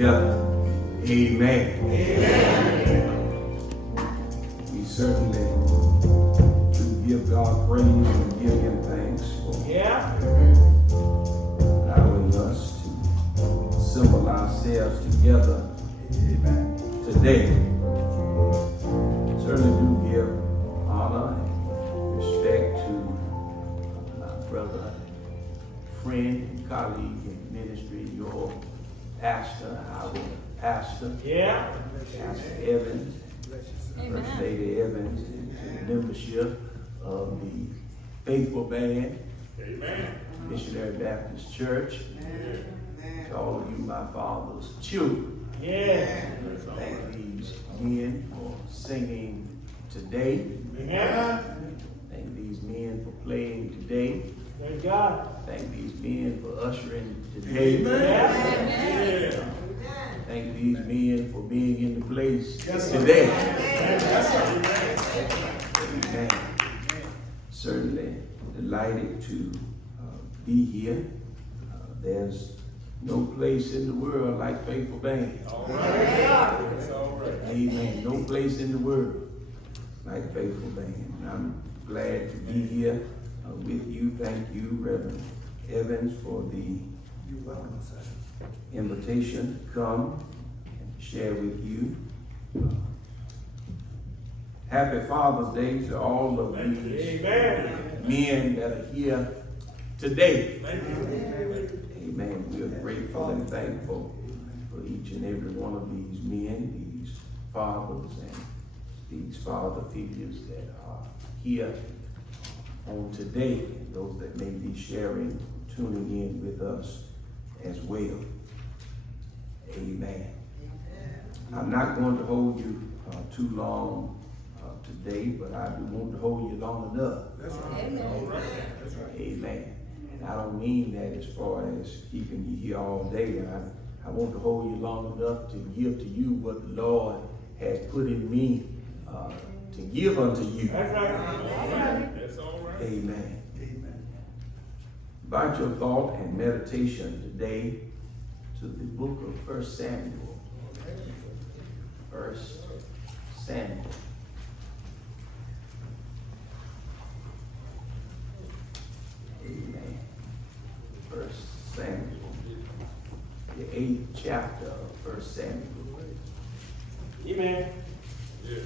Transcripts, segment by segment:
together. Amen. Amen. We certainly do give God praise and give Him thanks for allowing us to assemble ourselves together. Amen. Today, certainly do give honor and respect to my brother, friend, and colleague in ministry, your pastor, our pastor, Pastor Evans, First Lady Evans, and to the membership of the Faithful Band, Missionary Baptist Church, to all of you, my father's children. Thank these men for singing today. Thank these men for playing today. Thank God. Thank these men for ushering today. Thank these men for being in the place today. Amen. Certainly delighted to be here. There's no place in the world like Faithful Band. Amen. No place in the world like Faithful Band. I'm glad to be here with you. Thank you, Reverend Evans, for the invitation to come and share with you. Happy Father's Day to all of these men that are here today. Amen. We are grateful and thankful for each and every one of these men, these fathers, and these father figures that are here on today, and those that may be sharing, tuning in with us as well. Amen. I'm not going to hold you too long today, but I do want to hold you long enough. That's right. Amen. All right. That's right. Amen. And I don't mean that as far as keeping you here all day. I want to hold you long enough to give to you what the Lord has put in me to give unto you. That's right. That's all right. Amen. Amen. Invite your thought and meditation today to the book of 1 Samuel. 1 Samuel. Amen. 1 Samuel. The 8th chapter of 1 Samuel. Amen. Yeah.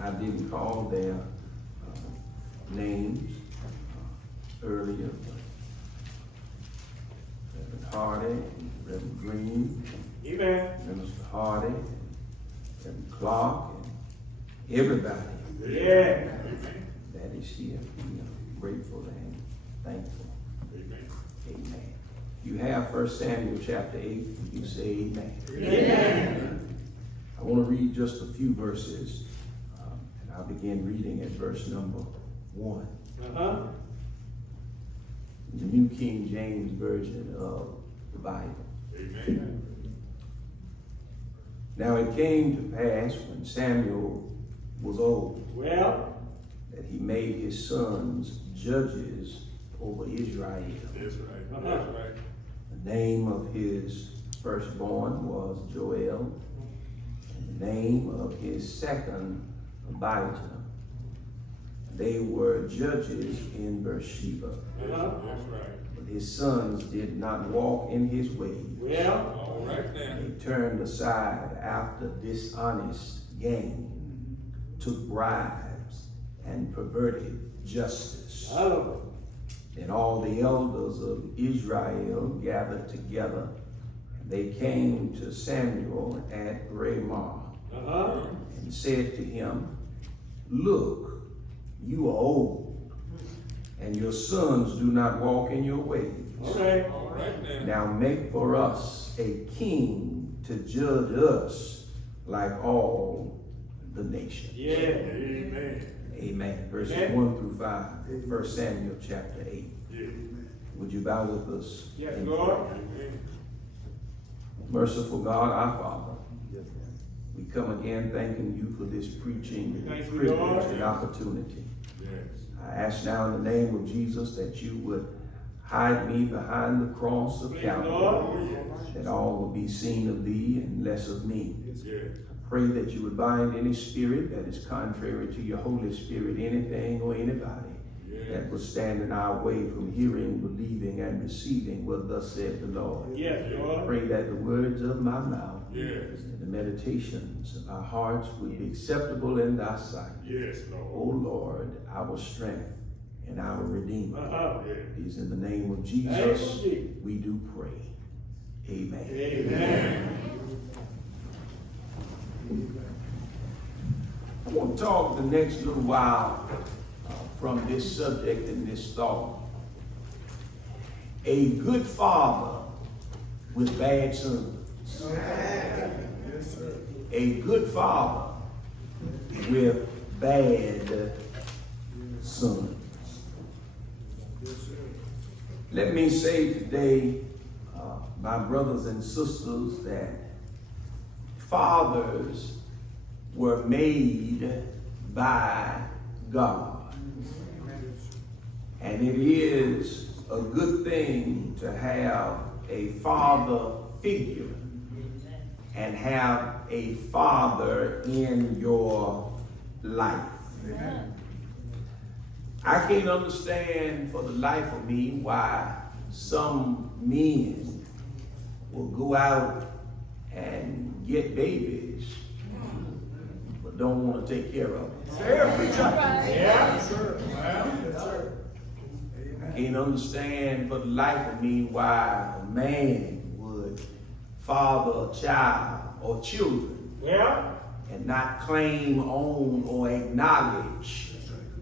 I didn't call their names earlier, but Reverend Hardy, and Reverend Green, Amen. Minister Hardy, Reverend Clark, and everybody that is here. We are grateful and thankful. Amen. You have 1 Samuel chapter 8. You say amen. Amen. I want to read just a few verses. I'll begin reading at verse number 1. The New King James Version of the Bible. Amen. Now it came to pass when Samuel was old that he made his sons judges over Israel. That's right. That's right. The name of his firstborn was Joel, and the name of his second Abijah. They were judges in Beersheba. That's right. But his sons did not walk in his ways. All right now. They turned aside after dishonest gain, took bribes, and perverted justice. Then all the elders of Israel gathered together. They came to Samuel at Ramah and said to him, "Look, you are old, and your sons do not walk in your ways. All right now. Now make for us a king to judge us like all the nations." Amen. Amen. Verses Amen. 1 through 5, 1 Samuel chapter 8. Would you bow with us? Yes, in Lord. prayer? Merciful God, our Father, We come again thanking you for this preaching Thank you, privilege Lord. and opportunity. Yes. I ask now in the name of Jesus that you would hide me behind the cross of Please, Calvary, Lord. that all will be seen of thee and less of me. Yes. Pray that you would bind any spirit that is contrary to your Holy Spirit, anything or anybody that will stand in our way from hearing, believing, and receiving what thus said the Lord. Yes, Lord. Pray that the words of my mouth Yes. and the meditations of our hearts would be acceptable in thy sight. Yes, O Lord. Lord, our strength and our Redeemer. Uh-huh. It is in the name of Name of Jesus Jesus. we do pray. Amen. Amen. I want to talk the next little while from this subject and this thought. A good father with bad sons. A good father with bad sons. Let me say today, my brothers and sisters, that fathers were made by God. And it is a good thing to have a father figure and have a father in your life. I can't understand for the life of me why some men will go out and get babies but don't want to take care of them. I can't understand for the life of me why a man would father a child or children Yeah. and not claim, own, or acknowledge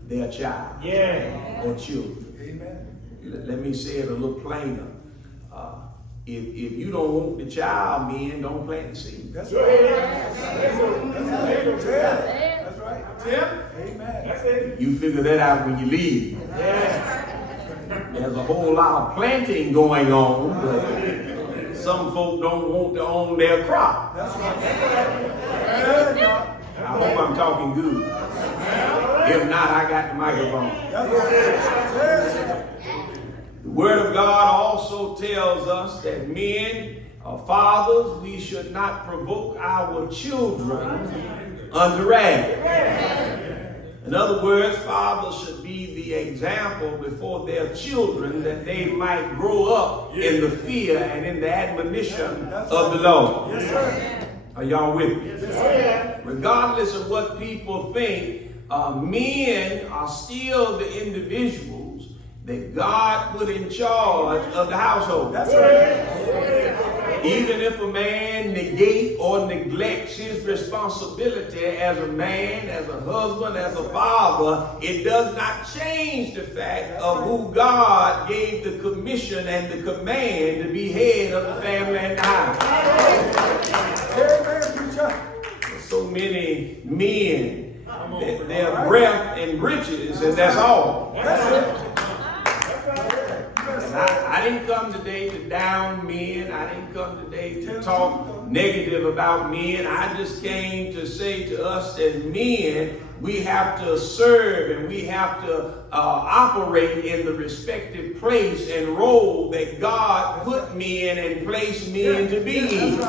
their child Yeah. or children. Let me say it a little plainer. If you don't want the child, men, don't plant the seed. That's right. That's it. You figure that out when you leave. Yeah. There's a whole lot of planting going on, but some folk don't want to own their crop. I hope I'm talking good. If not, I got the microphone. The Word of God also tells us that men, fathers, we should not provoke our children unto wrath. In other words, fathers should be the example before their children that they might grow up in the fear and in the admonition of the Lord. Are y'all with me? Regardless of what people think, men are still the individuals that God put in charge of the household. Even if a man negate or neglects his responsibility as a man, as a husband, as a father, it does not change the fact of who God gave the commission and the command to be head of the family and the house. There's so many men that their breath and riches, and that's all. I didn't come today to down men. I didn't come today to talk negative about men. I just came to say to us as men, we have to serve and we have to operate in the respective place and role that God put me in and placed me in to be in.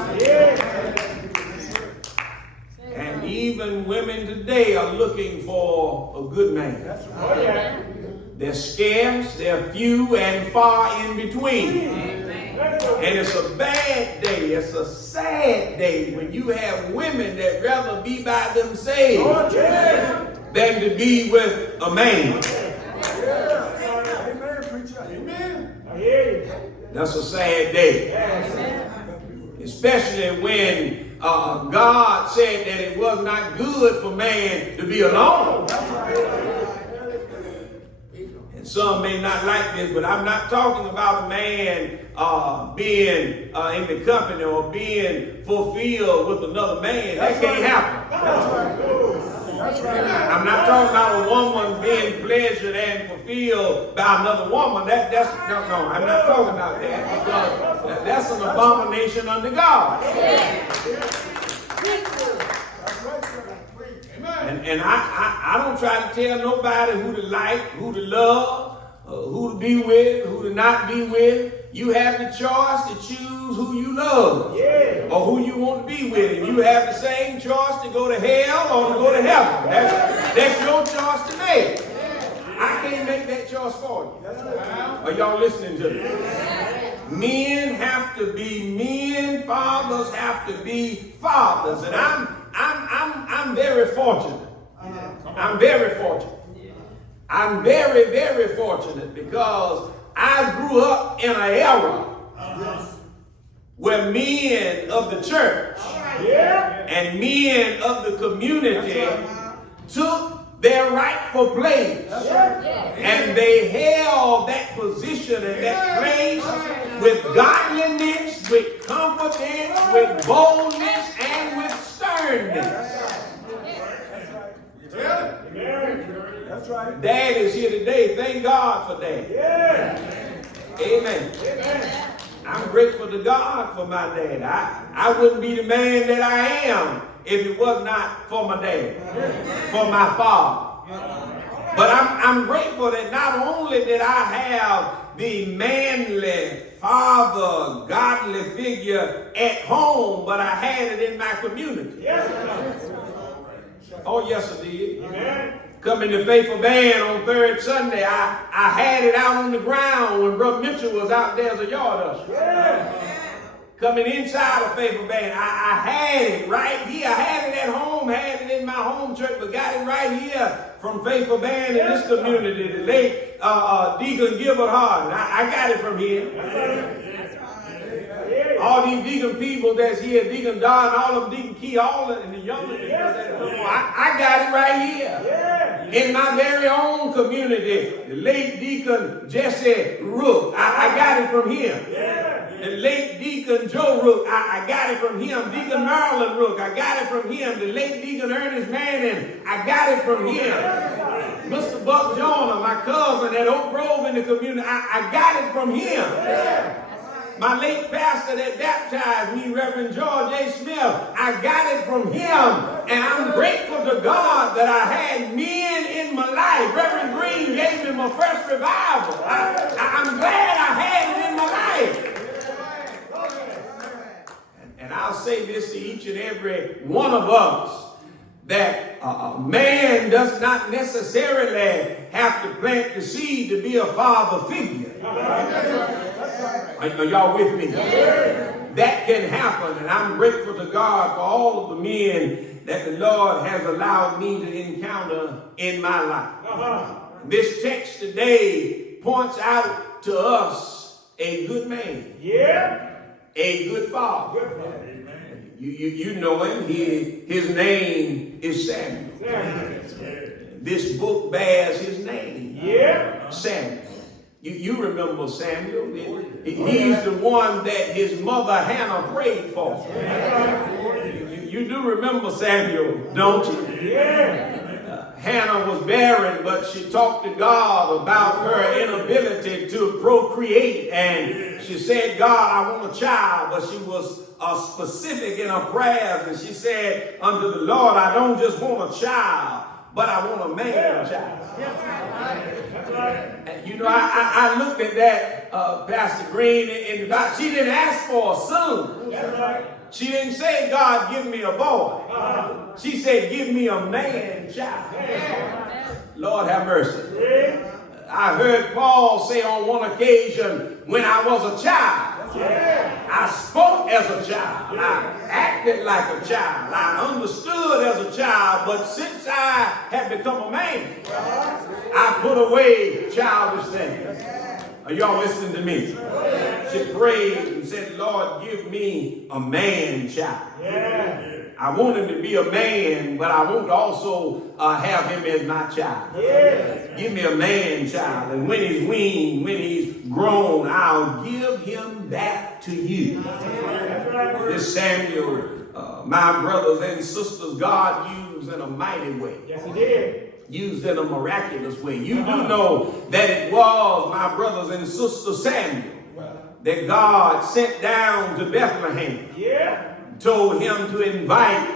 And even women today are looking for a good man. They're scarce, they're few, and far in between. And it's a bad day, it's a sad day when you have women that rather be by themselves than to be with a man. That's a sad day. Especially when God said that it was not good for man to be alone. Some may not like this, but I'm not talking about a man being in the company or being fulfilled with another man. That can't happen. I'm not talking about a woman being pleasured and fulfilled by another woman. No, I'm not talking about that, because that's an abomination unto God. And I don't try to tell nobody who to like, who to love, who to be with, who to not be with. You have the choice to choose who you love or who you want to be with. And you have the same choice to go to hell or to go to heaven. That's your choice to make. I can't make that choice for you. Are y'all listening to me? Men have to be men. Fathers have to be fathers. And I'm very fortunate. I'm very fortunate. I'm very, very fortunate because I grew up in an era where men of the church and men of the community took their rightful place. And they held that position and that place with godliness, with confidence, with boldness, and with sternness. That's right. Dad is here today. Thank God for Dad. Amen. I'm grateful to God for my dad. I wouldn't be the man that I am if it was not for my dad, for my father. But I'm grateful that not only did I have the manly father, godly figure at home, but I had it in my community. Oh, yes, I did. Amen. Coming to Faithful Band on third Sunday, I had it out on the ground when Brother Mitchell was out there as a yard usher. Coming inside of Faithful Band, I had it right here. I had it at home, had it in my home church, but got it right here from Faithful Band in this community. The late Deacon Gilbert Harden. I got it from here. All these deacon people that's here, Deacon Don, all of them, Deacon Key, all of them, and the younger people, I got it right here. In my very own community, the late Deacon Jesse Rook, I got it from him. The late Deacon Joe Rook, I got it from him. Deacon Marilyn Rook, I got it from him. The late Deacon Ernest Manning, I got it from him. Mr. Buck Joyner, my cousin at Oak Grove in the community, I got it from him. My late pastor that baptized me, Reverend George A. Smith, I got it from him. And I'm grateful to God that I had men in my life. Reverend Green gave me my first revival. I'm glad I had it in my life. And I'll say this to each and every one of us, that a man does not necessarily have to plant the seed to be a father figure. Are y'all with me? That can happen, and I'm grateful to God for all of the men that the Lord has allowed me to encounter in my life. This text today points out to us a good man, a good father. You know him. His name is Samuel. This book bears his name. Samuel. You remember Samuel. He's the one that his mother Hannah prayed for. You do remember Samuel, don't you? Hannah was barren, but she talked to God about her inability to procreate. And she said, God, I want a child. But she was specific in her prayers. And she said unto the Lord, I don't just want a child, but I want a man child. And you know, I looked at that, Pastor Green, in the Bible. She didn't ask for a son. She didn't say, God, give me a boy. She said, give me a man child. Lord have mercy. I heard Paul say on one occasion, when I was a child, I spoke as a child. I acted like a child. I understood as a child. But since I have become a man, I put away childish things. Are y'all listening to me? She prayed and said, Lord, give me a man child. I want him to be a man, but I want to also have him as my child. Give me a man child. And when he's weaned, when he's grown, I'll give him back to you. This Samuel, my brothers and sisters, God used in a mighty way. Yes, he did. Used in a miraculous way. You do know that it was, my brothers and sisters, Samuel, that God sent down to Bethlehem. Told him to invite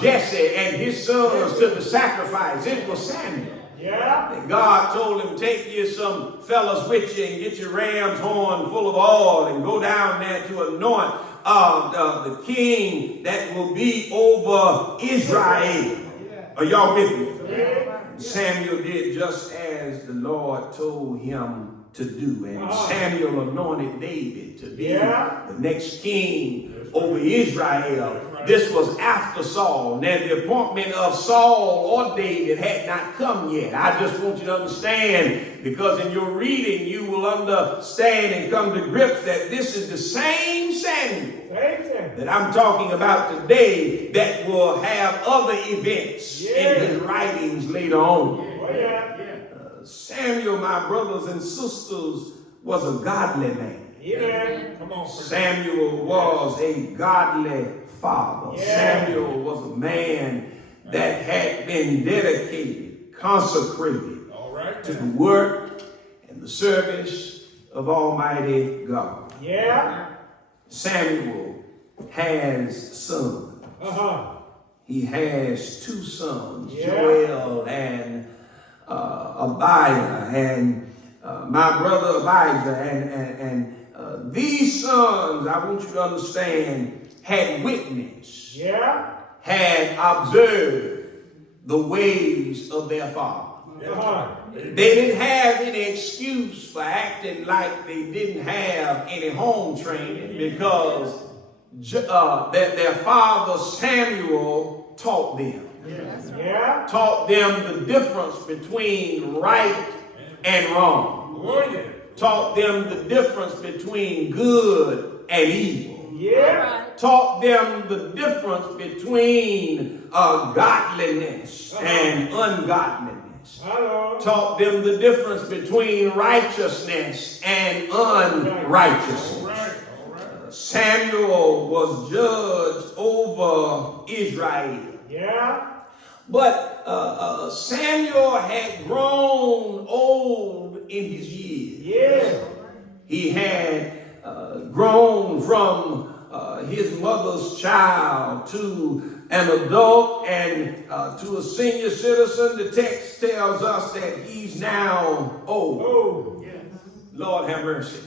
Jesse and his sons to the sacrifice, it was Samuel. Yeah. And God told him, take you some fellas with you and get your ram's horn full of oil and go down there to anoint the king that will be over Israel. Are y'all with me? Samuel did just as the Lord told him to do. And Samuel anointed David to be the next king over Israel. This was after Saul. Now, the appointment of Saul or David had not come yet. I just want you to understand, because in your reading, you will understand and come to grips that this is the same Samuel that I'm talking about today that will have other events in his writings later on. Samuel, my brothers and sisters, was a godly man. Come on. Samuel was a godly father. Samuel was a man that had been dedicated, consecrated to the work and the service of Almighty God. Samuel has sons. He has two sons, Joel and Abiah, and my brother Abijah, and these sons, I want you to understand, had witnessed, had observed the ways of their father. They didn't have any excuse for acting like they didn't have any home training, because their father Samuel taught them. Taught them the difference between right and wrong. Taught them the difference between good and evil. Taught them the difference between godliness and ungodliness. Taught them the difference between righteousness and unrighteousness. Samuel was judged over Israel. But Samuel had grown old in his years. He had grown from his mother's child to an adult and to a senior citizen. The text tells us that he's now old. Lord have mercy.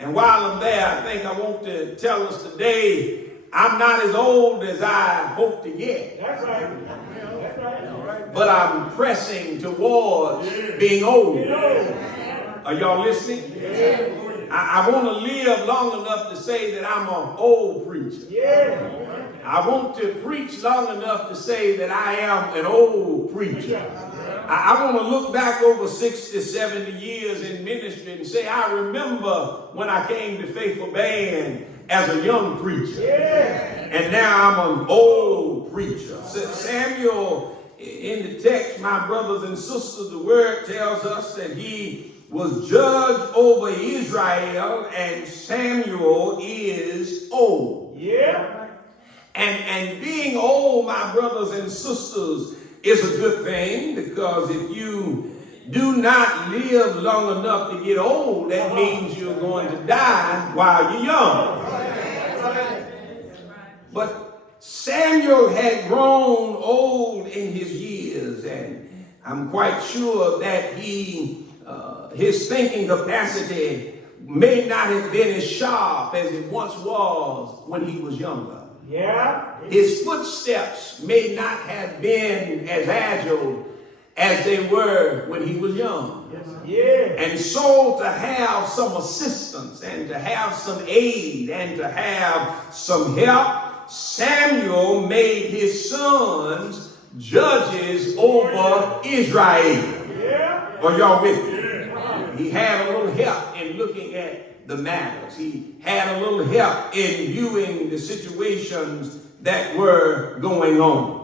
And while I'm there, I think I want to tell us today, I'm not as old as I hope to get. That's right. But I'm pressing towards being old. Are y'all listening? I want to live long enough to say that I'm an old preacher. I want to preach long enough to say that I am an old preacher. I want to look back over 60, 70 years in ministry and say, I remember when I came to Faithful Band as a young preacher. And now I'm an old preacher. Samuel, in the text, my brothers and sisters, the word tells us that he was judged over Israel, and Samuel is old. And being old, my brothers and sisters, is a good thing, because if you do not live long enough to get old, that means you're going to die while you're young. But Samuel had grown old in his years, and I'm quite sure that his thinking capacity may not have been as sharp as it once was when he was younger. His footsteps may not have been as agile as they were when he was young. And so to have some assistance and to have some aid and to have some help, Samuel made his sons judges over Israel. Are y'all with me? He had a little help in looking at the matters. He had a little help in viewing the situations that were going on.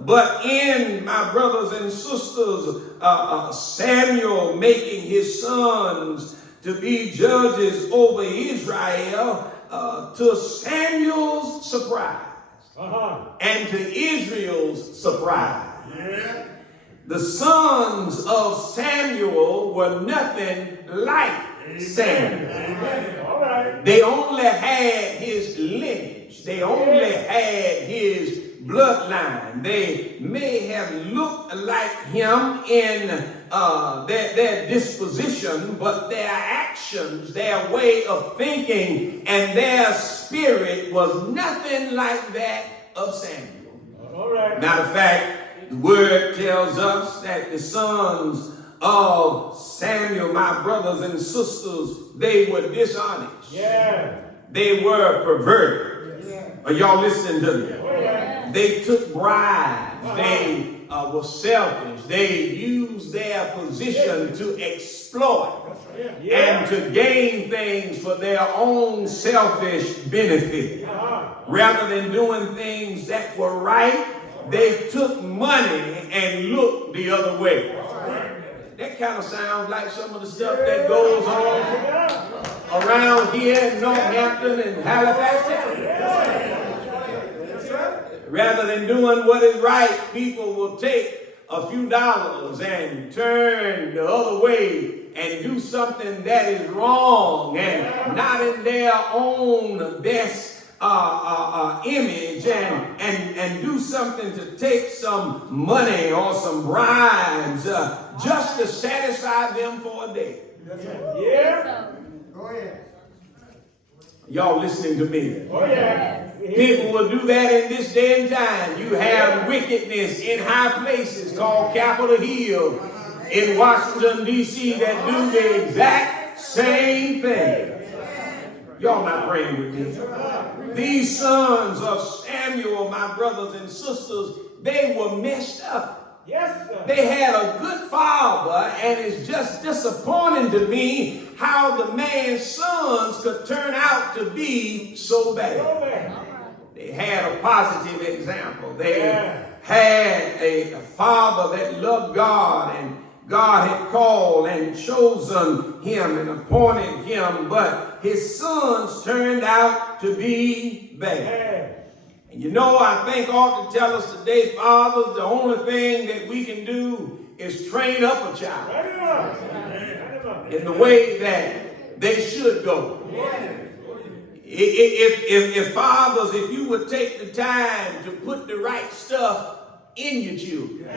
But in, my brothers and sisters, Samuel making his sons to be judges over Israel, to Samuel's surprise and to Israel's surprise, the sons of Samuel were nothing like Samuel. They only had his lineage. lineage. They only had his bloodline. They may have looked like him in their disposition, but their actions, their way of thinking, and their spirit was nothing like that of Samuel. All right. Matter of fact, the word tells us that the sons of Samuel, my brothers and sisters, they were dishonest. Yeah. They were perverted. Are y'all listening to me? Oh, yeah. They took bribes. They were selfish. They used their position to exploit and to gain things for their own selfish benefit. Rather than doing things that were right, they took money and looked the other way. That kind of sounds like some of the stuff that goes on around here in Northampton and Halifax County. Rather than doing what is right, people will take a few dollars and turn the other way and do something that is wrong and not in their own best image and do something to take some money or some bribes just to satisfy them for a day. Yeah. Go ahead. Y'all listening to me? Oh, yeah. People will do that in this day and time. You have wickedness in high places called Capitol Hill in Washington, D.C. that do the exact same thing. Y'all not praying with me. These sons of Samuel, my brothers and sisters, they were messed up. Yes, sir. They had a good father, and it's just disappointing to me how the man's sons could turn out to be so bad. Go back. They had a positive example. They had a father that loved God, and God had called and chosen him and appointed him, but his sons turned out to be bad. And you know, I think ought to tell us today, fathers, the only thing that we can do is train up a child in the way that they should go. If fathers, if you would take the time to put the right stuff in your children,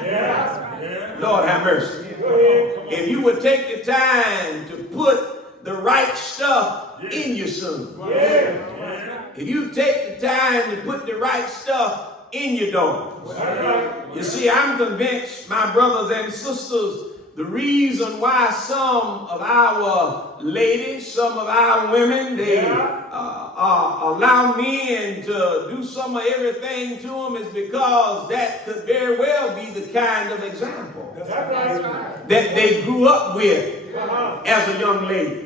Lord have mercy. If you would take the time to put the right stuff in your son. If you take the time to put the right stuff in your daughters. You see, I'm convinced, my brothers and sisters, the reason why some of our ladies, some of our women, they allow men to do some of everything to them is because that could very well be the kind of example that they grew up with as a young lady.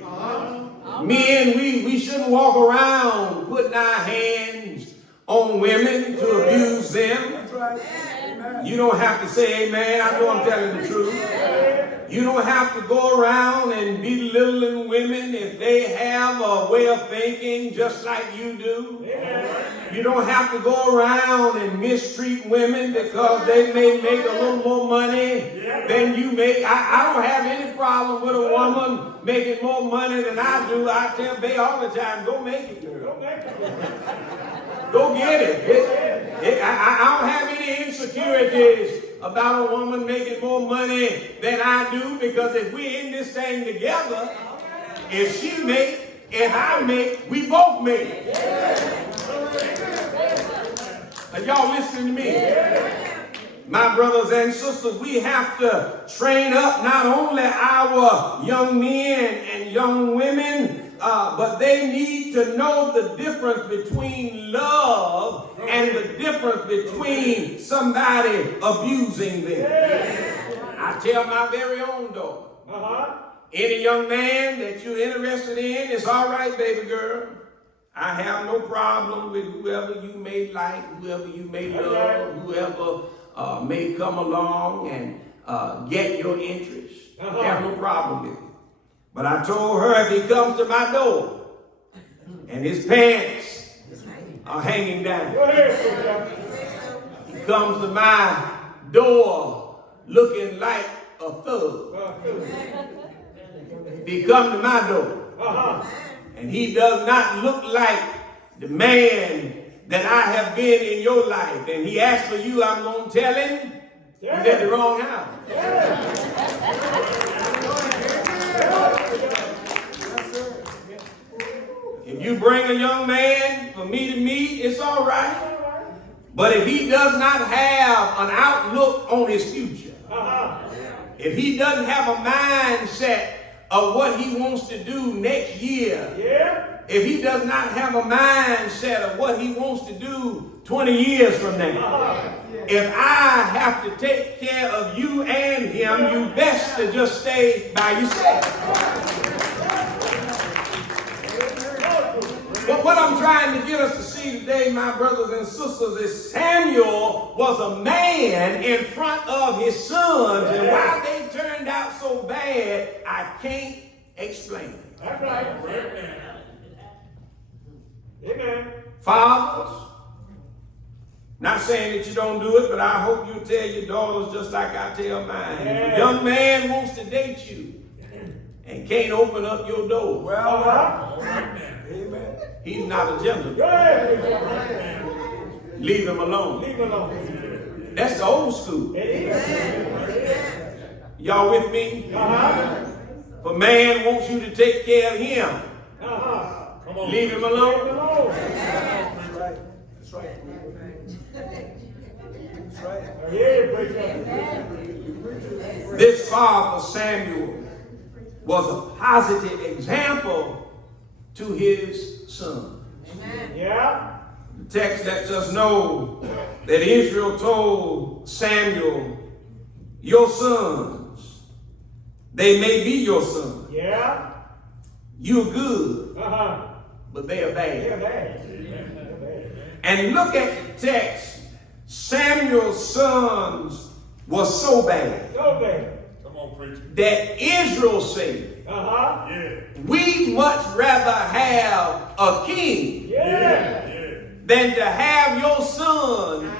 Men, we shouldn't walk around putting our hands on women to abuse them. You don't have to say amen. I know I'm telling the truth. You don't have to go around and belittling women if they have a way of thinking just like you do. You don't have to go around and mistreat women because they may make a little more money than you make. I don't have any problem with a woman making more money than I do. I tell Bay all the time, go make it, girl. Go get it. I don't have any insecurities about a woman making more money than I do, because if we're in this thing together, if she make, if I make, we both make. Are y'all listening to me? My brothers and sisters, we have to train up not only our young men and young women, but they need to know the difference between love and the difference between somebody abusing them. I tell my very own daughter, any young man that you're interested in, it's all right, baby girl. I have no problem with whoever you may like, whoever you may love, whoever may come along and get your interest. I have no problem with it. But I told her if he comes to my door and his pants are hanging down, he comes to my door looking like a thug. If he comes to my door and he does not look like the man that I have been in your life, and he asks for you, I'm going to tell him he's at the wrong house. If you bring a young man for me to meet, it's all right. But if he does not have an outlook on his future, if he doesn't have a mindset of what he wants to do next year, if he does not have a mindset of what he wants to do 20 years from now, if I have to take care of you and him, you best to just stay by yourself. But what I'm trying to get us to see today, my brothers and sisters, is Samuel was a man in front of his sons, and why they turned out so bad, I can't explain it. That's right. Amen. Fathers, not saying that you don't do it, but I hope you tell your daughters just like I tell mine. If a young man wants to date you and can't open up your door, Amen. he's not a gentleman. Leave him alone. Leave alone. That's the old school. Y'all with me? If a man wants you to take care of him, Come on. leave him alone. That's right. That's right. That's right. Yeah, praise God. This father, Samuel, was a positive example to his son. Yeah. The text lets us know that Israel told Samuel, your sons, they may be your sons. Yeah. You're good, Uh-huh. but they are Yeah, bad. bad. And look at the text. Samuel's sons were so bad So bad. Come on, preacher. that Israel said, Uh-huh. Yeah. we'd much rather have a king Yeah. than to have your son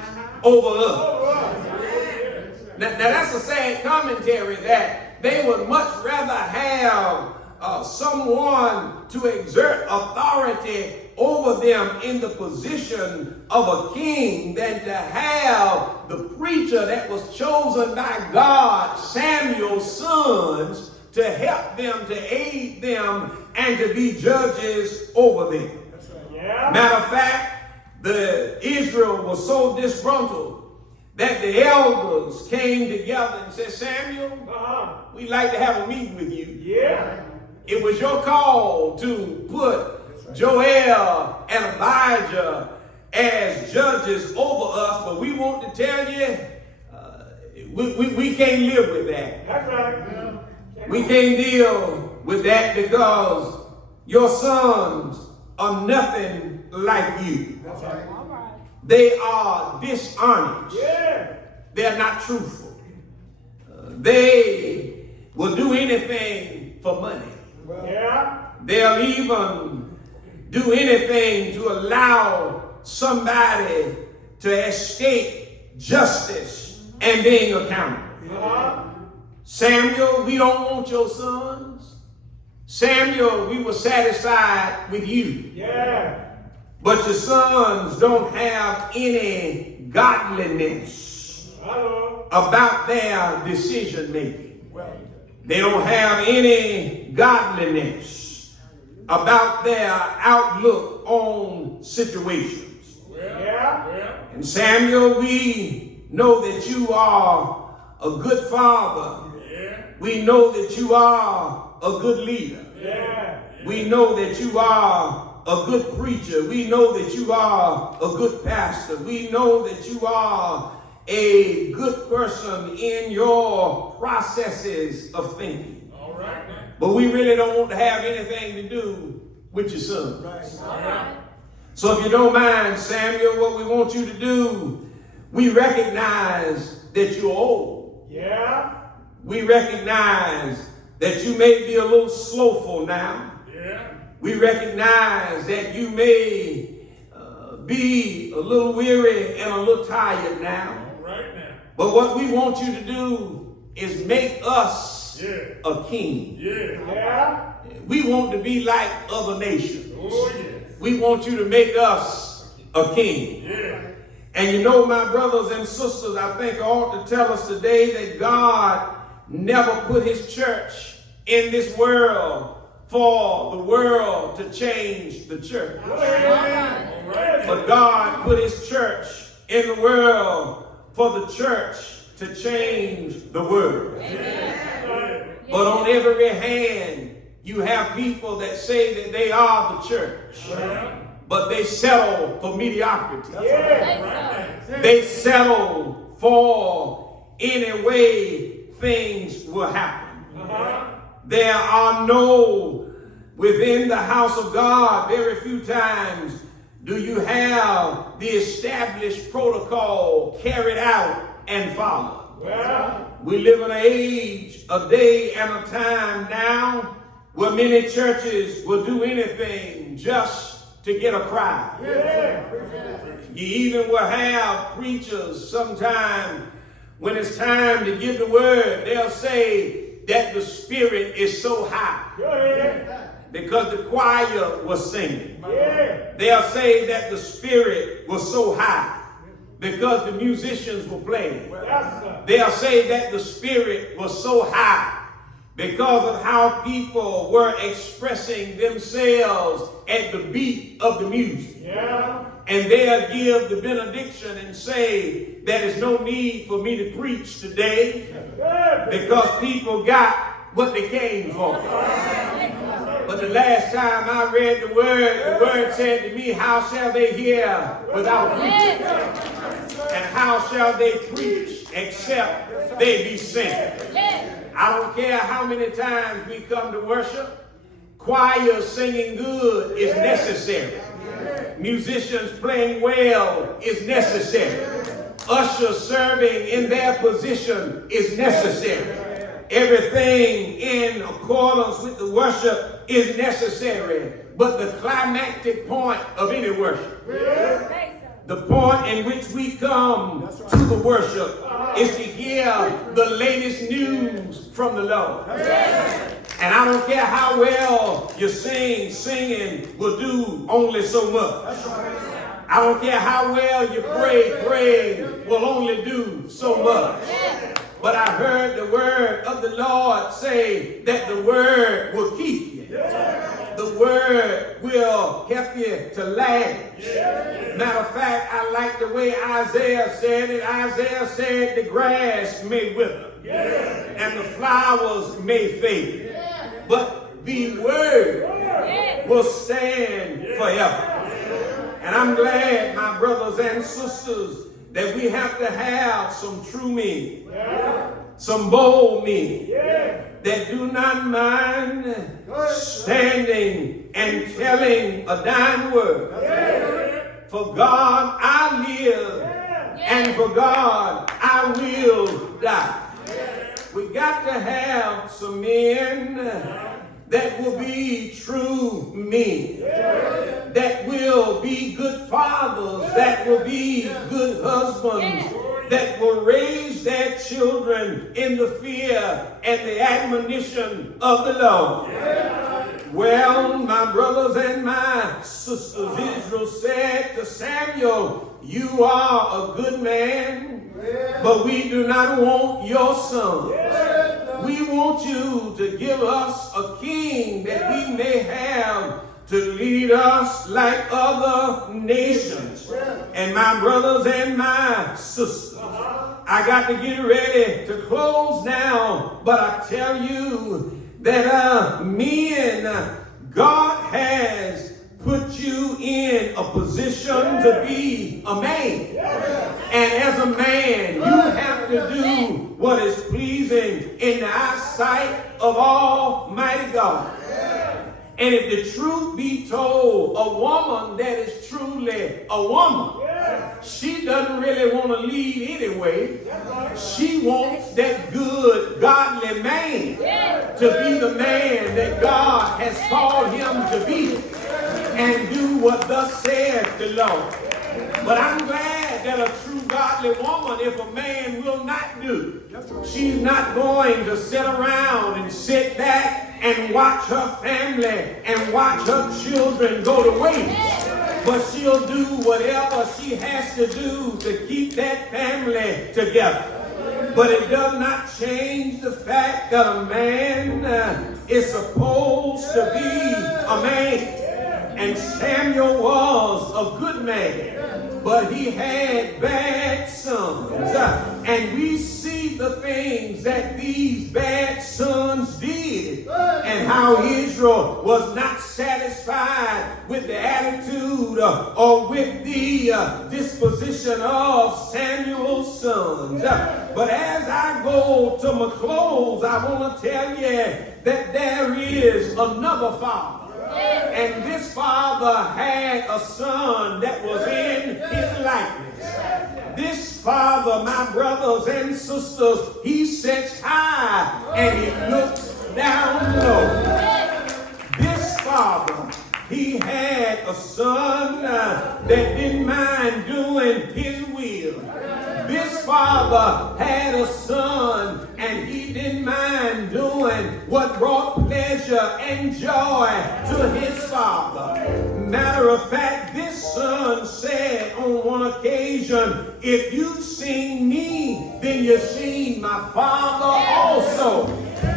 over us. All right. Now that's a sad commentary that they would much rather have someone to exert authority over them in the position of a king than to have the preacher that was chosen by God, Samuel's sons, to help them, to aid them, and to be judges over them. Yeah. Matter of fact, the Israel was so disgruntled that the elders came together and said, Samuel, Uh-huh. we'd like to have a meeting with you. Yeah. It was your call to put Joel and Abijah as judges over us, but we want to tell you, we can't live with that. That's right. We can't deal with that because your sons are nothing like you. That's right. They are dishonest. Yeah. They're not truthful. They will do anything for money. Yeah. They'll even do anything to allow somebody to escape justice and being accountable. Uh-huh. Samuel, we don't want your sons. Samuel, we were satisfied with you. Yeah. But your sons don't have any godliness Hello. about their decision making. Well. They don't have any godliness about their outlook on situations. Yeah. And Samuel, we know that you are a good father. We know that you are a good leader. Yeah. We know that you are a good preacher. We know that you are a good pastor. We know that you are a good person in your processes of thinking. All right now. But we really don't want to have anything to do with your son. Right. So if you don't mind, Samuel, what we want you to do, we recognize that you're old. Yeah. We recognize that you may be a little slowful now. Yeah. We recognize that you may be a little weary and a little tired now. All right now. But what we want you to do is make us a king. Yeah. Yeah. We want to be like other nations. Oh, yes. We want you to make us a king. Yeah. And you know, my brothers and sisters, I think I ought to tell us today that God never put his church in this world for the world to change the church. But God put his church in the world for the church to change the world. But on every hand, you have people that say that they are the church, but they settle for mediocrity. They settle for any way things will happen. There are within the house of God, very few times do you have the established protocol carried out and followed. We live in an age, a day, and a time now where many churches will do anything just to get a crowd. You even will have preachers sometime when it's time to give the word, they'll say that the spirit is so high because the choir was singing. They'll say that the spirit was so high because the musicians were playing. They'll say that the spirit was so high because of how people were expressing themselves at the beat of the music. And they'll give the benediction and say, there is no need for me to preach today because people got what they came for. But the last time I read the word said to me, how shall they hear without preaching? And how shall they preach except they be sent? I don't care how many times we come to worship, choir singing good is necessary. Musicians playing well is necessary. Ushers serving in their position is necessary. Everything in accordance with the worship is necessary. But the climactic point of any worship, the point in which we come to the worship, is to hear the latest news from the Lord. And I don't care how well you sing, singing will do only so much. I don't care how well you pray, praying will only do so much. But I heard the word of the Lord say that the word will keep you. The word will help you to last. Matter of fact, I like the way Isaiah said it. Isaiah said the grass may wither and the flowers may fade, but the word will stand forever. And I'm glad, my brothers and sisters, that we have to have some true men, some bold men that do not mind standing and telling a dying word. For God I live, and for God I will die. We got to have some men that will be true men, that will be good fathers, that will be good husbands, that will raise their children in the fear and the admonition of the Lord. Well, my brothers and my sisters, Israel said to Samuel, you are a good man, but we do not want your son. We want you to give us a king that we may have to lead us like other nations. And my brothers and my sisters, I got to get ready to close now, but I tell you that men, God has put you in a position to be a man. And as a man, you have to do what is pleasing in the eyesight of Almighty God. And if the truth be told, a woman that is truly a woman, she doesn't really want to lead anyway. She wants that good, godly man to be the man that God has called him to be and do what thus saith the Lord. But I'm glad that a true godly woman, if a man will not do, she's not going to sit around and sit back and watch her family and watch her children go to waste. But she'll do whatever she has to do to keep that family together. But it does not change the fact that a man is supposed to be a man. And Samuel was a good man, but he had bad sons. And we see the things that these bad sons did and how Israel was not satisfied with the attitude or with the disposition of Samuel's sons. But as I go to my close, I want to tell you that there is another father. And this father had a son that was in his likeness. This father, my brothers and sisters, he sits high and he looks down low. This father, he had a son that didn't mind doing his will. This father had a son and he didn't mind doing what brought pleasure and joy to his father. Matter of fact, this son said on one occasion, if you've seen me, then you've seen my father also.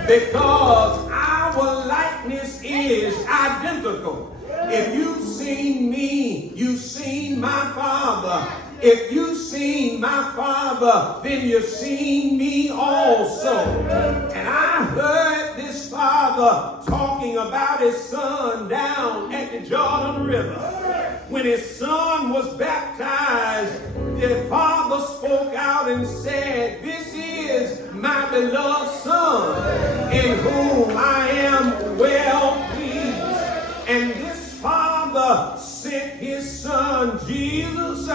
Because our likeness is identical. If you've seen me, you've seen my father. If you've seen my father, then you've seen me also. And I heard this father talking about his son down at the Jordan River. When his son was baptized, the father spoke out and said, this is my beloved son, in whom I am well pleased. And this father sent his son Jesus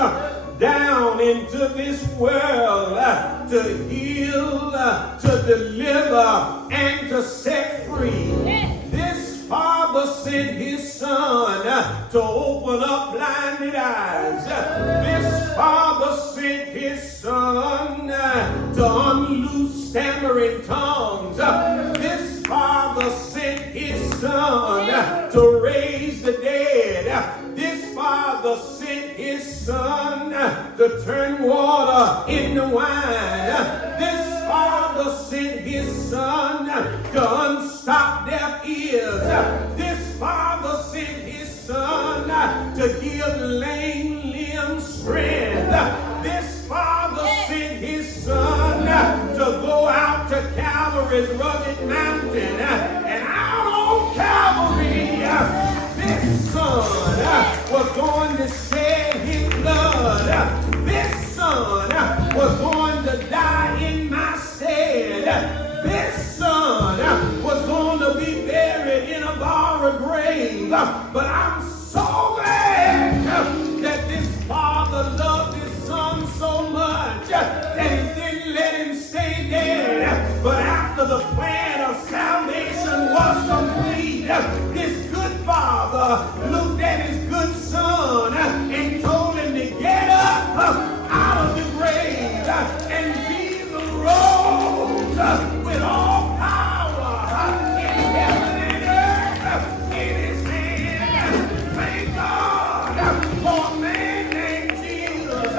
down into this world to heal, to deliver, and to set free. This father sent his son to open up blinded eyes. This father sent his son to unloose stammering tongues. This father sent his son to raise the dead. This father sent his son to turn water into wine. This father sent his son to unstop deaf ears. This father sent his son to give lame limbs strength. This father sent his son to go out to Calvary's rugged mountain. And out on Calvary, this son was going to shed his blood. This son was going to die in my stead. This son was going to be buried in a borrowed grave. But I'm so glad that this father loved his son so much that he didn't let him stay dead. But after the plan of salvation was complete, this good father looked at his good son and told him to get up out of the grave. And Jesus rose with all power in heaven and earth in his hand. Thank God for a man named Jesus.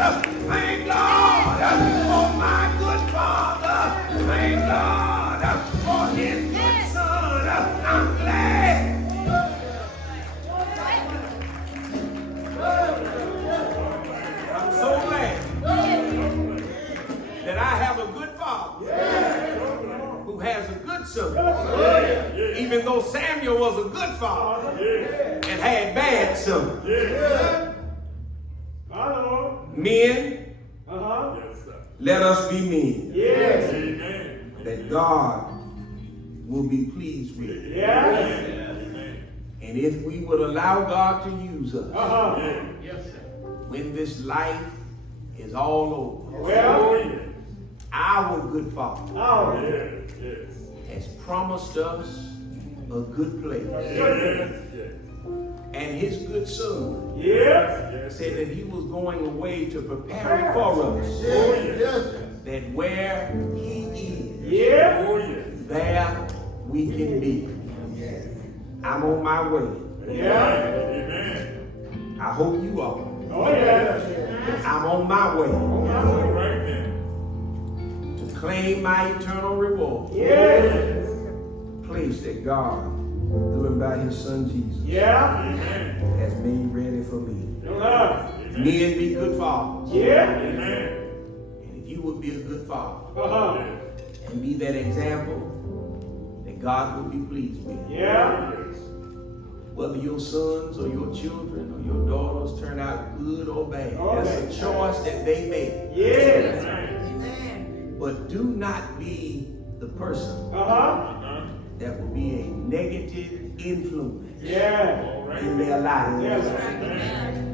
Thank God for my good father. Thank God for his good son. I'm glad. I'm so glad that I have a good father who has a good son. Even though Samuel was a good father and had bad sons. Men, let us be men. That God will be pleased with. And if we would allow God to use us, when this life is all over, our good Father has promised us a good place. And his good son said that he was going away to prepare it for us. That where he is, there we can be. I'm on my way. I hope hope you are. Oh, yeah. I'm on my way All right then. to claim my eternal reward. Yeah. The place that God, through and by his son Jesus, Yeah. Amen. has made ready for me. Uh-huh. Men be good fathers. Yeah. Amen. And if you would be a good father Uh-huh. and be that example, that God will be pleased with. Yeah. Whether your sons or your children or your daughters turn out good or bad, that's a choice that they make. Yeah. But do not be the person Uh-huh. that will be a negative influence Yeah. All right. in their lives Yes.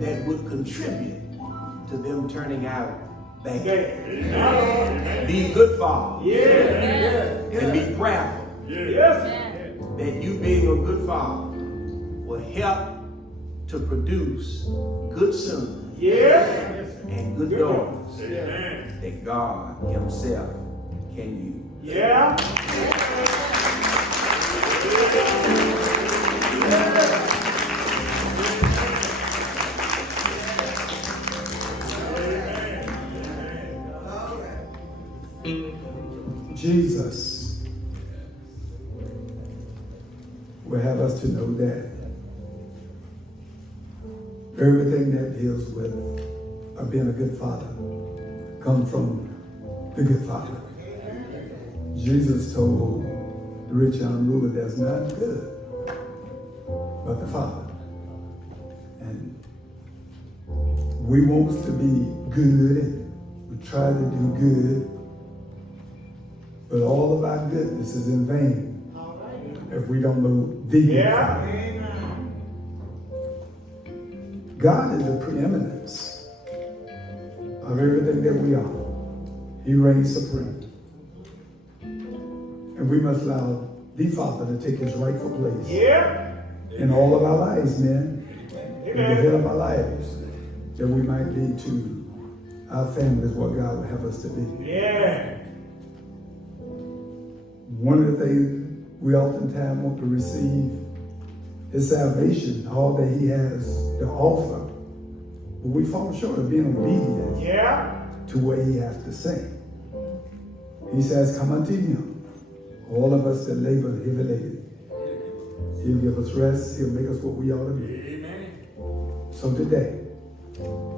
that would contribute to them turning out bad. Yeah. Be good father Yeah. and be prayerful Yes. that you being a good father will help to produce good sons Yeah. and good daughters Amen. that God himself can use. Yeah. Jesus will have us to know that everything that deals with being a good father comes from the good father. Jesus told the rich young ruler, there's none good but the Father. And we want to be good and we try to do good, but all of our goodness is in vain if we don't know the good Yeah. Father. God is the preeminence of everything that we are. He reigns supreme. And we must allow the Father to take his rightful place Yeah. in all of our lives, men. In the Amen. head of our lives, that we might be to our families what God would have us to be. Yeah. One of the things we oftentimes want to receive is salvation, all that he has to offer. But we fall short of being obedient Yeah. to what he has to say. He says, come unto him, all of us that labor and heavy laden. He'll give us rest. He'll make us what we ought to be. Amen. So today,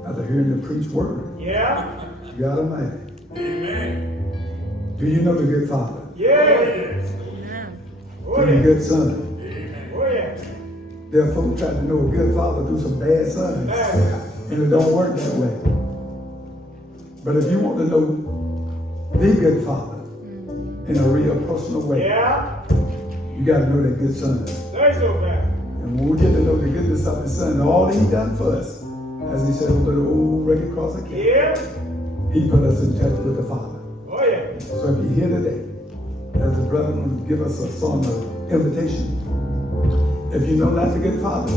after hearing the preached word, Yeah. God Almighty, Amen. do you know the good Father? Yeah. Yes. Oh, Do the yeah. good Son? Amen. Oh, yeah. There are folks trying to know a good Father through some bad sons, and it don't work that way. But if you want to know the good Father in a real personal way, Yeah. you got to know that good Son. Say so, man. And when we get to know the goodness of his Son, all that he done for us, as he said on the old rugged cross of Calvary, Yeah. he put us in touch with the Father. Oh, yeah. So if you're here today, as the brother will give us a song of invitation, if you know not the good Father,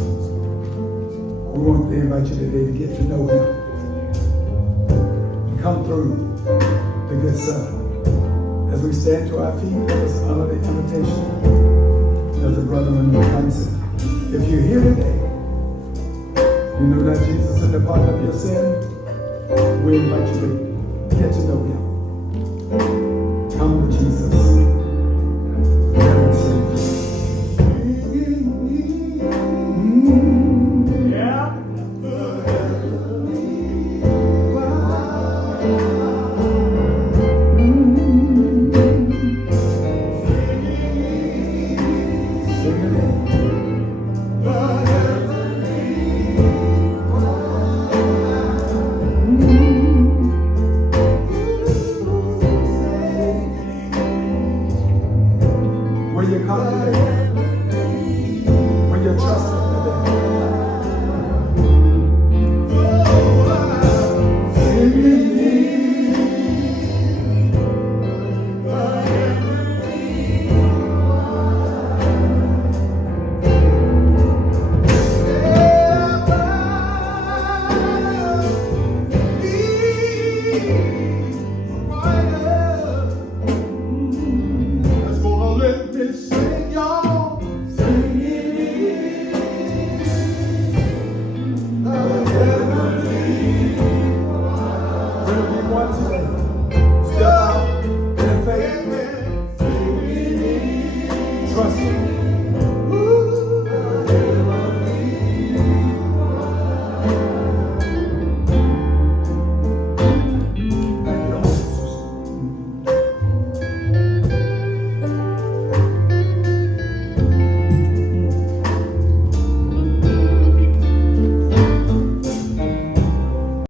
we want to invite you today to get to know him. Come through the good Son. As we stand to our feet, let us honor the invitation of the brother comes in. If you're here today, you know not Jesus and the pardon of your sin, we invite you to get to know him.